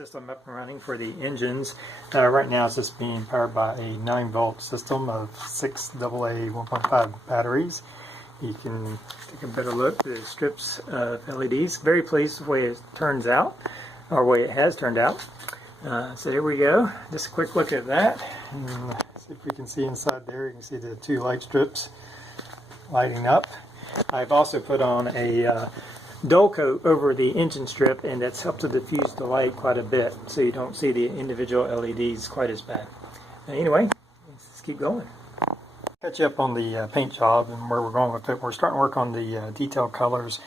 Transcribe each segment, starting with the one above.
system up and running for the engines. Right now it's just being powered by a 9-volt system of 6 AA 1.5 batteries. You can take a better look at the strips of LEDs. Very pleased with the way it turns out, or the way it has turned out. So here we go. Just a quick look at that. And see if we can see inside there. You can see the 2 light strips lighting up. I've also put on a dull coat over the engine strip, and that's helped to diffuse the light quite a bit, so you don't see the individual LEDs quite as bad. Anyway, let's keep going. Catch you up on the paint job and where we're going with it. We're starting to work on the detail colors,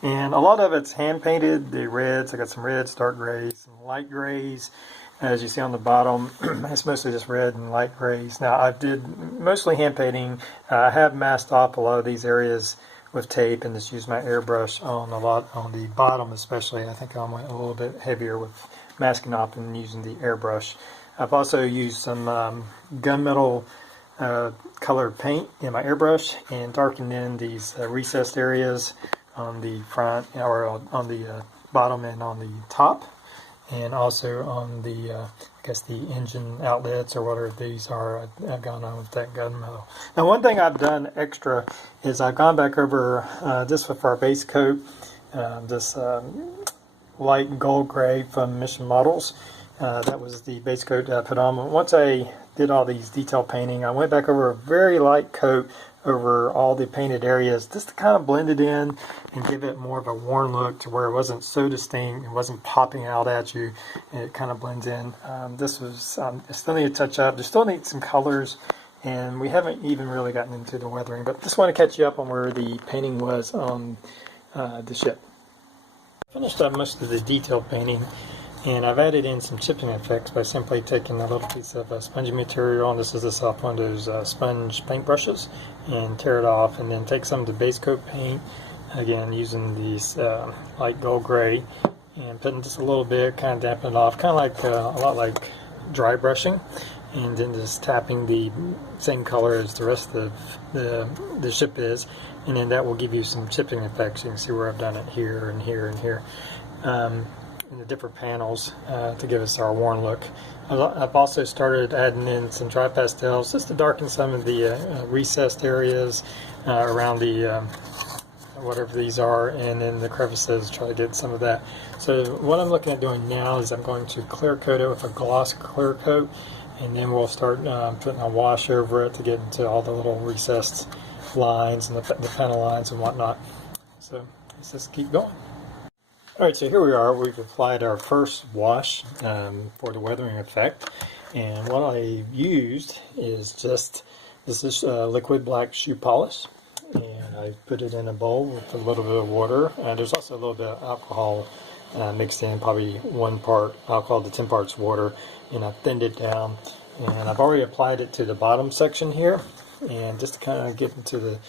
and a lot of it's hand painted. The reds, I got some reds, dark grays, some light grays. As you see on the bottom, it's mostly just red and light grays. Now I did mostly hand painting. I have masked off a lot of these areas with tape and just used my airbrush on a lot on the bottom, especially. I think I went a little bit heavier with masking off and using the airbrush. I've also used some gunmetal colored paint in my airbrush and darkened in these recessed areas on the front, or on the bottom and on the top, and also on the I guess the engine outlets or whatever these are. I've gone on with that gunmetal. Now, one thing I've done extra is I've gone back over this with our base coat, this light gold gray from Mission Models. That was the base coat that I put on. Once I did all these detail painting, I went back over a very light coat over all the painted areas just to kind of blend it in and give it more of a worn look, to where it wasn't so distinct, it wasn't popping out at you, and it kind of blends in. This was still need to touch up. There still need some colors, and we haven't even really gotten into the weathering, but just want to catch you up on where the painting was on the ship. I finished up most of the detail painting, and I've added in some chipping effects by simply taking a little piece of spongy material, and this is off one of those sponge paint brushes, and tear it off, and then take some of the base coat paint, again using these light gold gray, and putting just a little bit, kind of dampen it off, kind of like a lot like dry brushing, and then just tapping the same color as the rest of the ship is, and then that will give you some chipping effects. You can see where I've done it here and here and here. In the different panels to give us our worn look. I've also started adding in some dry pastels just to darken some of the recessed areas around the whatever these are, and in the crevices, try to get some of that. So what I'm looking at doing now is I'm going to clear coat it with a gloss clear coat, and then we'll start putting a wash over it to get into all the little recessed lines and the panel lines and whatnot. So let's just keep going. Alright, so here we are. We've applied our first wash for the weathering effect, and what I used is just this liquid black shoe polish, and I put it in a bowl with a little bit of water. There's also a little bit of alcohol mixed in, probably 1 part alcohol to 10 parts water, and I thinned it down, and I've already applied it to the bottom section here, and just to kind of get into the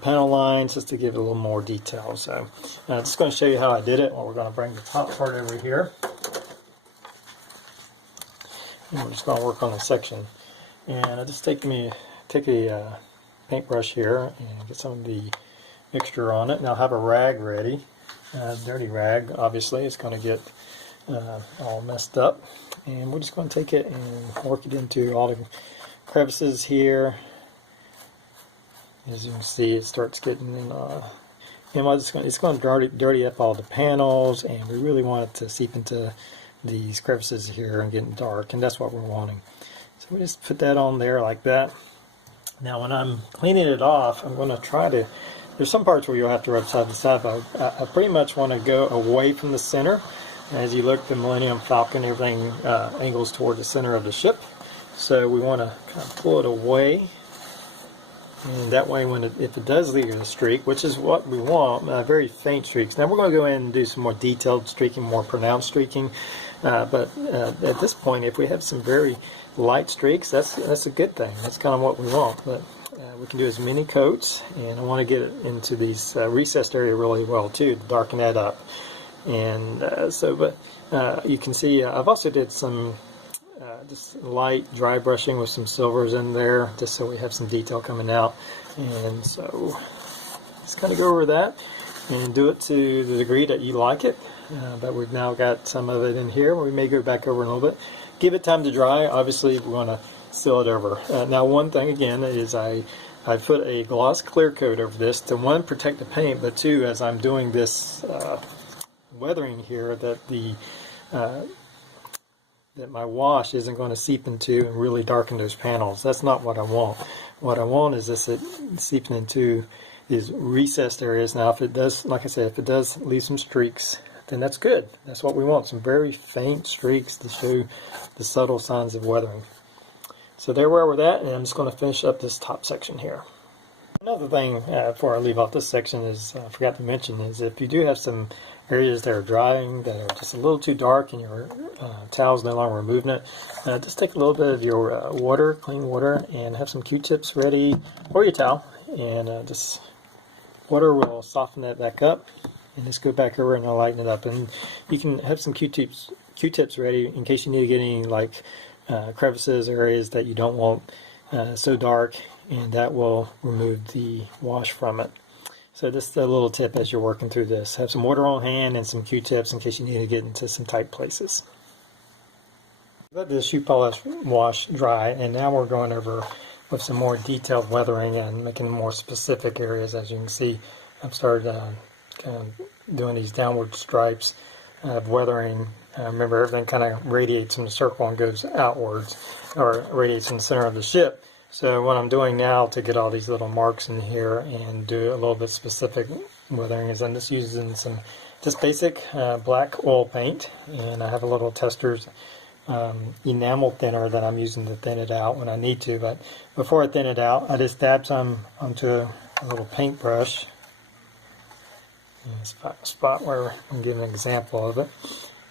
panel lines, just to give it a little more detail. So I'm just going to show you how I did it. Well, we're going to bring the top part over here, and we're just going to work on the section. And I just take a paintbrush here and get some of the mixture on it. Now I have a rag ready, dirty rag. Obviously, it's going to get all messed up, and we're just going to take it and work it into all the crevices here. As you can see, it starts getting in, it's going to dirty up all the panels, and we really want it to seep into these crevices here and getting dark, and that's what we're wanting. So we just put that on there like that. Now when I'm cleaning it off, I'm going to try to, there's some parts where you'll have to rub side to side, but I pretty much want to go away from the center. As you look, the Millennium Falcon, everything angles toward the center of the ship, so we want to kind of pull it away. And that way, if it does leave a streak, which is what we want, very faint streaks. Now we're going to go in and do some more detailed streaking, more pronounced streaking. But at this point, if we have some very light streaks, that's a good thing. That's kind of what we want. But we can do as many coats, and I want to get it into these recessed area really well too, to darken that up. And you can see I've also did some just light dry brushing with some silvers in there, just so we have some detail coming out. And so let's kind of go over that. and do it to the degree that you like it. But we've now got some of it in here. We may go back over in a little bit. Give it time to dry. Obviously, we want to seal it over. Now, one thing again is I put a gloss clear coat over this to, one, protect the paint, but two, as I'm doing this weathering here, that my wash isn't going to seep into and really darken those panels. That's not what I want. What I want is this, it seeping into these recessed areas. Now, if it does, like I said, if it does leave some streaks, then that's good. That's what we want, some very faint streaks to show the subtle signs of weathering. So there we are with that, and I'm just going to finish up this top section here. Another thing before I leave off this section is, I forgot to mention, is if you do have some areas that are drying that are just a little too dark and your towel's no longer removing it, just take a little bit of your water, clean water, and have some Q-tips ready, or your towel, and just water will soften that back up, and just go back over and I'll lighten it up. And you can have some Q-tips ready in case you need to get any like crevices, areas that you don't want so dark, and that will remove the wash from it. So just a little tip as you're working through this. Have some water on hand and some Q-tips in case you need to get into some tight places. Let the shoe polish wash dry, and now we're going over with some more detailed weathering and making more specific areas. As you can see, I've started kind of doing these downward stripes of weathering. Remember, everything kind of radiates from the circle and goes outwards, or radiates in the center of the ship. So what I'm doing now to get all these little marks in here and do a little bit specific weathering is I'm just using some just basic black oil paint, and I have a little Testors enamel thinner that I'm using to thin it out when I need to. But before I thin it out, I just dab some onto a little paintbrush. Spot where I'm giving an example of it,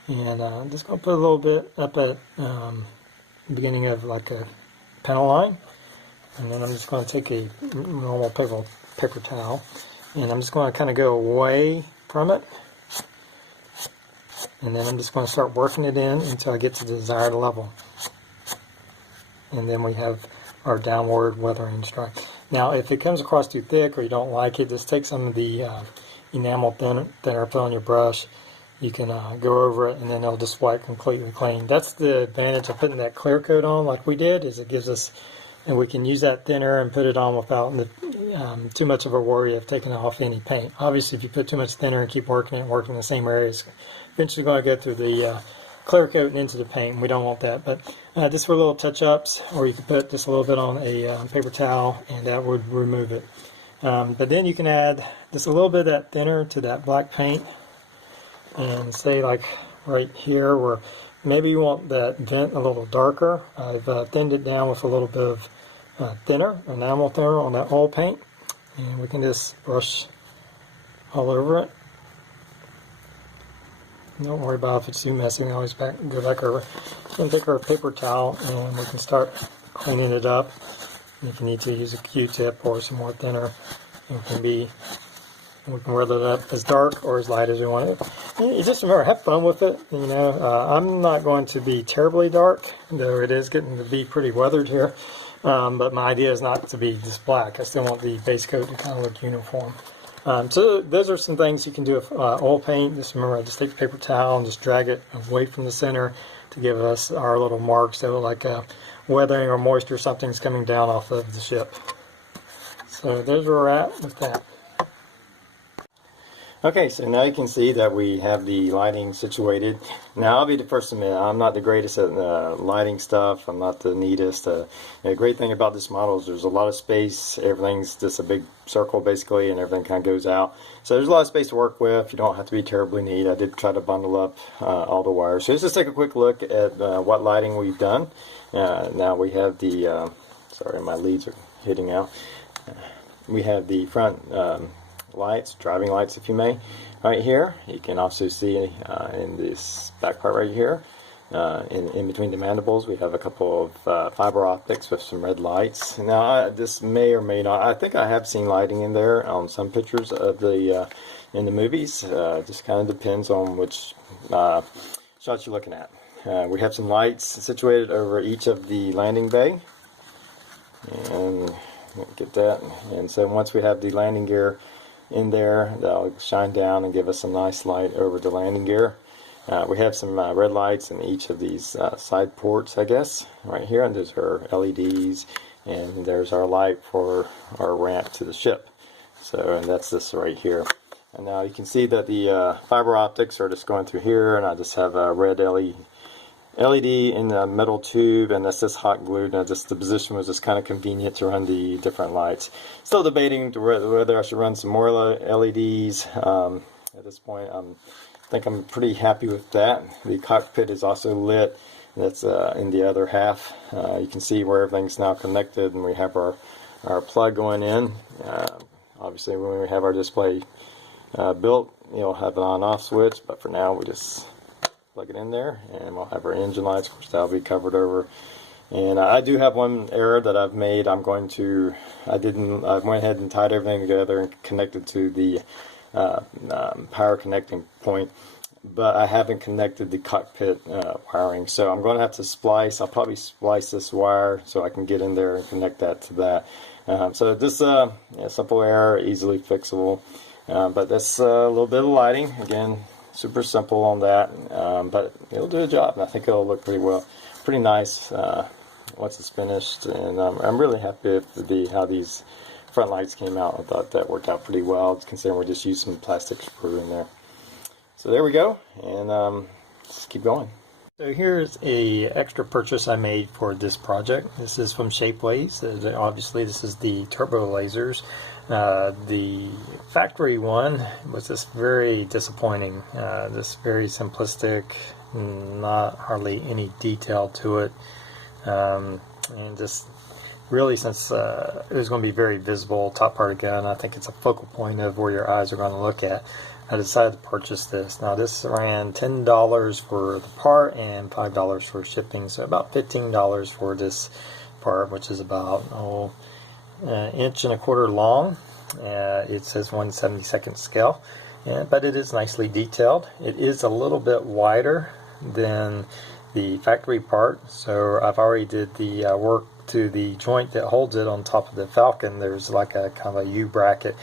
and I'm just going to put a little bit up at the beginning of like a panel line, and then I'm just going to take a normal paper towel, and I'm just going to kind of go away from it, and then I'm just going to start working it in until I get to the desired level, and then we have our downward weathering stripe. Now, if it comes across too thick or you don't like it, just take some of the enamel thinner, put on your brush. You can go over it, and then it'll just wipe completely clean. That's the advantage of putting that clear coat on like we did, is it gives us, and we can use that thinner and put it on without too much of a worry of taking off any paint. Obviously, if you put too much thinner and keep working it, working the same areas, eventually going to go through the clear coat and into the paint. We don't want that. But just for little touch-ups, or you can put just a little bit on a paper towel, and that would remove it. But then you can add just a little bit of that thinner to that black paint, and say like right here where maybe you want that vent a little darker. I've thinned it down with a little bit of enamel thinner on that oil paint, and we can just brush all over it. Don't worry about if it's too messy. We can always go back over and take our paper towel, and we can start cleaning it up. If you need to use a Q-tip or some more thinner, we can weather it up as dark or as light as we want it. You just remember, have fun with it. You know, I'm not going to be terribly dark, though it is getting to be pretty weathered here. But my idea is not to be just black. I still want the base coat to kind of look uniform. So those are some things you can do with oil paint. Just remember, just take the paper towel and just drag it away from the center to give us our little marks that look like weathering or moisture, something's coming down off of the ship. So there's where we're at with that. Okay, so now you can see that we have the lighting situated. Now, I'll be the first to admit, I'm not the greatest at lighting stuff. I'm not the neatest. The great thing about this model is there's a lot of space. Everything's just a big circle, basically, and everything kind of goes out. So there's a lot of space to work with. You don't have to be terribly neat. I did try to bundle up all the wires. So let's just take a quick look at what lighting we've done. Now we have the, sorry, my leads are hitting out. We have the front lights, driving lights if you may, right here. You can also see in this back part right here, in between the mandibles, we have a couple of fiber optics with some red lights. Now this may or may not, I think I have seen lighting in there on some pictures of the in the movies. Just kind of depends on which shots you're looking at. We have some lights situated over each of the landing bay, and get that. And so once we have the landing gear in there that'll shine down and give us a nice light over the landing gear. We have some red lights in each of these side ports, I guess, right here, and there's our LEDs, and there's our light for our ramp to the ship. So, and that's this right here. And now you can see that the fiber optics are just going through here, and I just have a red LED in the metal tube, and that's just hot glued. Now just the position was just kind of convenient to run the different lights. Still debating whether I should run some more LEDs. At this point, I think I'm pretty happy with that. The cockpit is also lit. That's in the other half. You can see where everything's now connected, and we have our plug going in. Obviously, when we have our display built, you'll have an on-off switch, but for now we just plug it in there, and we'll have our engine lights. Of course, that'll be covered over. And I do have one error that I've made. I went ahead and tied everything together and connected to the power connecting point, but I haven't connected the cockpit wiring, so I'm going to have to splice. I'll probably splice this wire so I can get in there and connect that to that. So this simple error, easily fixable, but that's a little bit of lighting. Again, super simple on that, but it'll do the job, and I think it'll look pretty nice once it's finished. And I'm really happy with how these front lights came out. I thought that worked out pretty well, considering we just used some plastic screw in there. So there we go, and let's keep going. So here's a extra purchase I made for this project. This is from Shapeways. Obviously this is the Turbolasers. The factory one was just very disappointing. Just very simplistic, not hardly any detail to it, and just really, since it was going to be very visible top part of the gun, I think it's a focal point of where your eyes are going to look at. I decided to purchase this. Now this ran $10 for the part and $5 for shipping, so about $15 for this part, which is about an inch and a quarter long. It says 1/72 scale, but it is nicely detailed. It is a little bit wider than the factory part, so I've already did the work to the joint that holds it on top of the Falcon. There's like a kind of a U bracket,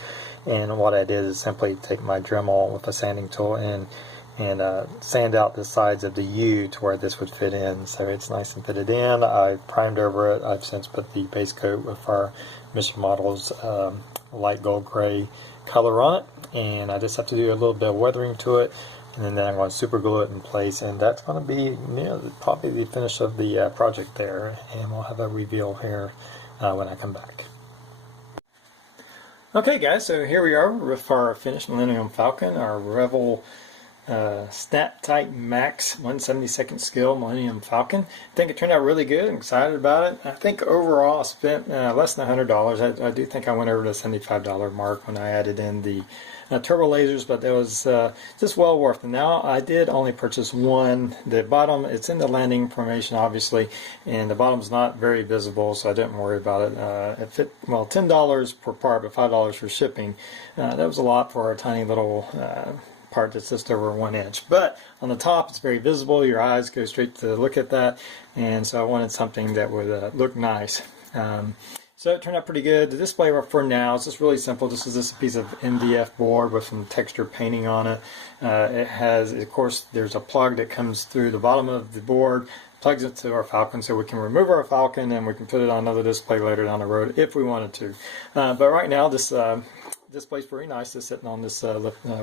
and what I did is simply take my Dremel with a sanding tool and sand out the sides of the U to where this would fit in, so it's nice and fitted in. I've primed over it. I've since put the base coat with our Mission Models light gold gray color on it, and I just have to do a little bit of weathering to it, and then I'm going to super glue it in place, and that's going to be probably the finish of the project there, and we'll have a reveal here when I come back. Okay guys, so here we are with our finished Millennium Falcon, our Revell Snaptite Max 1/72 scale Millennium Falcon. I think it turned out really good. I'm excited about it. I think overall I spent less than $100. I do think I went over the $75 mark when I added in the Turbolasers, but that was just well worth it. Now I did only purchase one. The bottom, it's in the landing formation obviously, and the bottom's not very visible, so I didn't worry about it. It fit, well, $10 per part, but $5 for shipping. That was a lot for a tiny little part that's just over 1 inch, but on the top it's very visible. Your eyes go straight to look at that, and so I wanted something that would look nice. So it turned out pretty good. The display for now is just really simple. This is just a piece of MDF board with some texture painting on it. It has, of course, there's a plug that comes through the bottom of the board, plugs it to our Falcon, so we can remove our Falcon and we can put it on another display later down the road if we wanted to. But right now this display's very nice, just sitting on this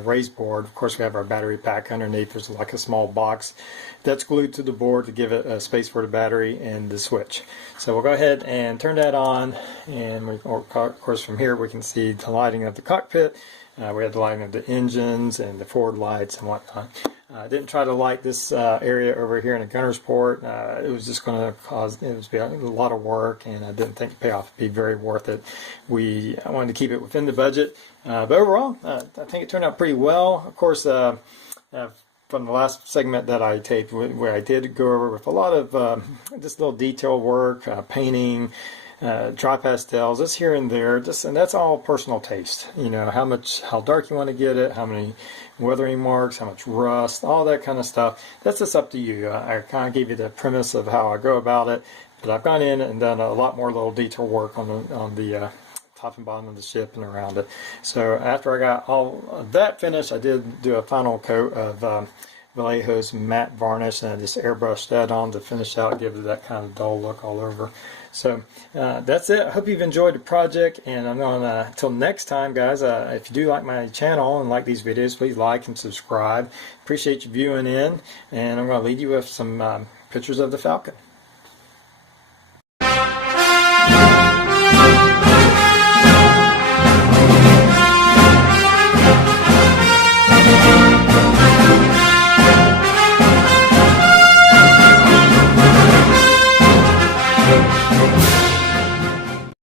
raised board. Of course, we have our battery pack underneath. There's like a small box that's glued to the board to give it a space for the battery and the switch. So we'll go ahead and turn that on, and of course from here we can see the lighting of the cockpit. We have the lighting of the engines and the forward lights and whatnot. I didn't try to light this area over here in the gunner's port. It was just going to cause a lot of work, and I didn't think the payoff would be very worth it. I wanted to keep it within the budget, but overall, I think it turned out pretty well. Of course, from the last segment that I taped, where I did go over with a lot of just little detail work, painting, dry pastels, just here and there, and that's all personal taste. You know, how dark you want to get it, how many weathering marks, how much rust, all that kind of stuff. That's just up to you. I kind of gave you the premise of how I go about it, but I've gone in and done a lot more little detail work on the top and bottom of the ship and around it. So after I got all of that finished, I did do a final coat of Vallejo's matte varnish, and I just airbrushed that on to finish out, give it that kind of dull look all over. So that's it. I hope you've enjoyed the project, and I'm going to, until next time, guys, if you do like my channel and like these videos, please like and subscribe. Appreciate you viewing in, and I'm going to leave you with some pictures of the Falcon.